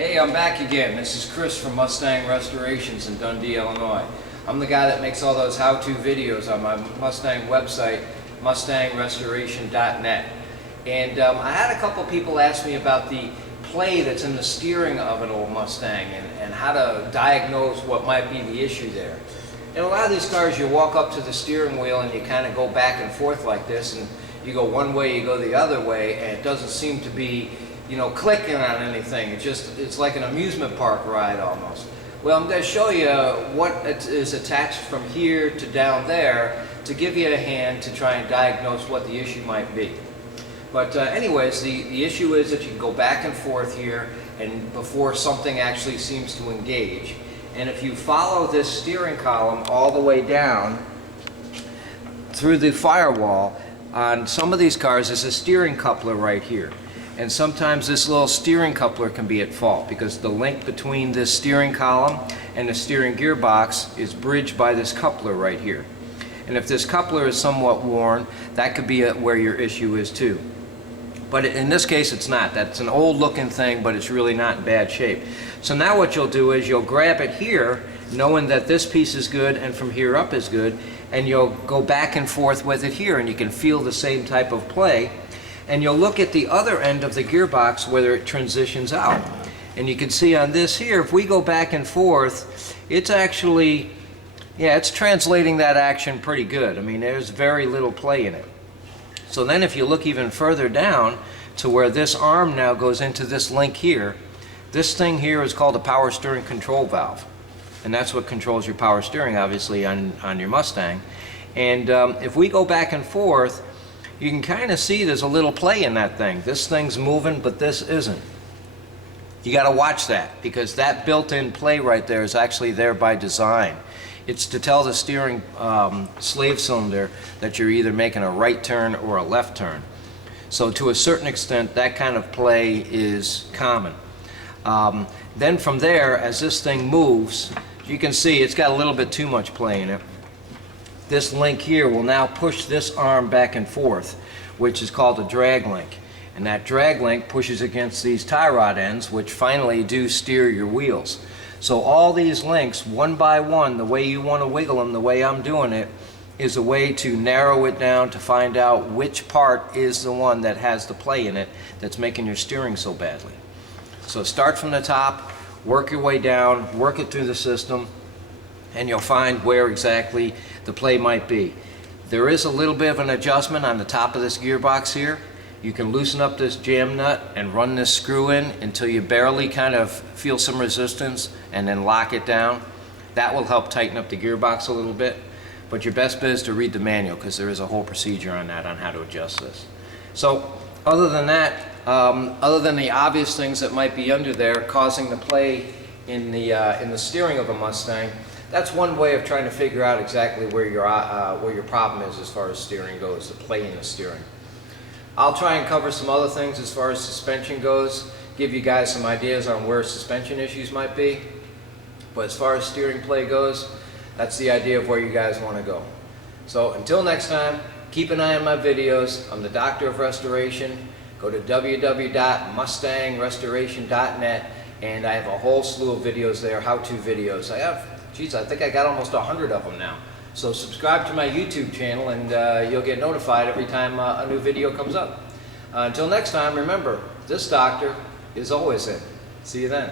Hey, I'm back again. This is Chris from Mustang Restorations in Dundee, Illinois. I'm the guy that makes all those how-to videos on my Mustang website, mustangrestoration.net. And I had a couple people ask me about the play that's in the steering of an old Mustang and how to diagnose what might be the issue there. In a lot of these cars, you walk up to the steering wheel and you kind of go back and forth like this, and you go one way, you go the other way, and it doesn't seem to be, you know, clicking on anything. It's like an amusement park ride almost. Well, I'm going to show you what is attached from here to down there to give you a hand to try and diagnose what the issue might be. But anyways, the issue is that you can go back and forth here and before something actually seems to engage. And if you follow this steering column all the way down through the firewall, on some of these cars there's a steering coupler right here. And sometimes this little steering coupler can be at fault because the link between this steering column and the steering gearbox is bridged by this coupler right here. And if this coupler is somewhat worn, that could be where your issue is too. But in this case it's not. That's an old looking thing, but it's really not in bad shape. So now what you'll do is you'll grab it here, knowing that this piece is good and from here up is good, and you'll go back and forth with it here, and you can feel the same type of play. And you'll look at the other end of the gearbox whether it transitions out. And you can see on this here, if we go back and forth, it's actually, yeah, it's translating that action pretty good. I mean, there's very little play in it. So then if you look even further down to where this arm now goes into this link here, this thing here is called a power steering control valve. And that's what controls your power steering, obviously, on your Mustang. And if we go back and forth, you can kind of see there's a little play in that thing. This thing's moving, but this isn't. You got to watch that, because that built-in play right there is actually there by design. It's to tell the steering slave cylinder that you're either making a right turn or a left turn. So to a certain extent, that kind of play is common. Then from there, as this thing moves, you can see it's got a little bit too much play in it. This link here will now push this arm back and forth, which is called a drag link. And that drag link pushes against these tie rod ends, which finally do steer your wheels. So all these links, one by one, the way you want to wiggle them, the way I'm doing it, is a way to narrow it down to find out which part is the one that has the play in it that's making your steering so badly. So start from the top, work your way down, work it through the system, and you'll find where exactly the play might be. There is a little bit of an adjustment on the top of this gearbox here. You can loosen up this jam nut and run this screw in until you barely kind of feel some resistance and then lock it down. That will help tighten up the gearbox a little bit. But your best bet is to read the manual, because there is a whole procedure on that, on how to adjust this. So other than that, other than the obvious things that might be under there causing the play in the steering of a Mustang, that's one way of trying to figure out exactly where your problem is as far as steering goes, the play in the steering. I'll try and cover some other things as far as suspension goes, give you guys some ideas on where suspension issues might be. But as far as steering play goes, that's the idea of where you guys want to go. So until next time, keep an eye on my videos. I'm the Doctor of Restoration. Go to www.mustangrestoration.net, and I have a whole slew of videos there, how-to videos. I think I got almost 100 of them now. So subscribe to my YouTube channel, and you'll get notified every time a new video comes up. Until next time, remember, this doctor is always in. See you then.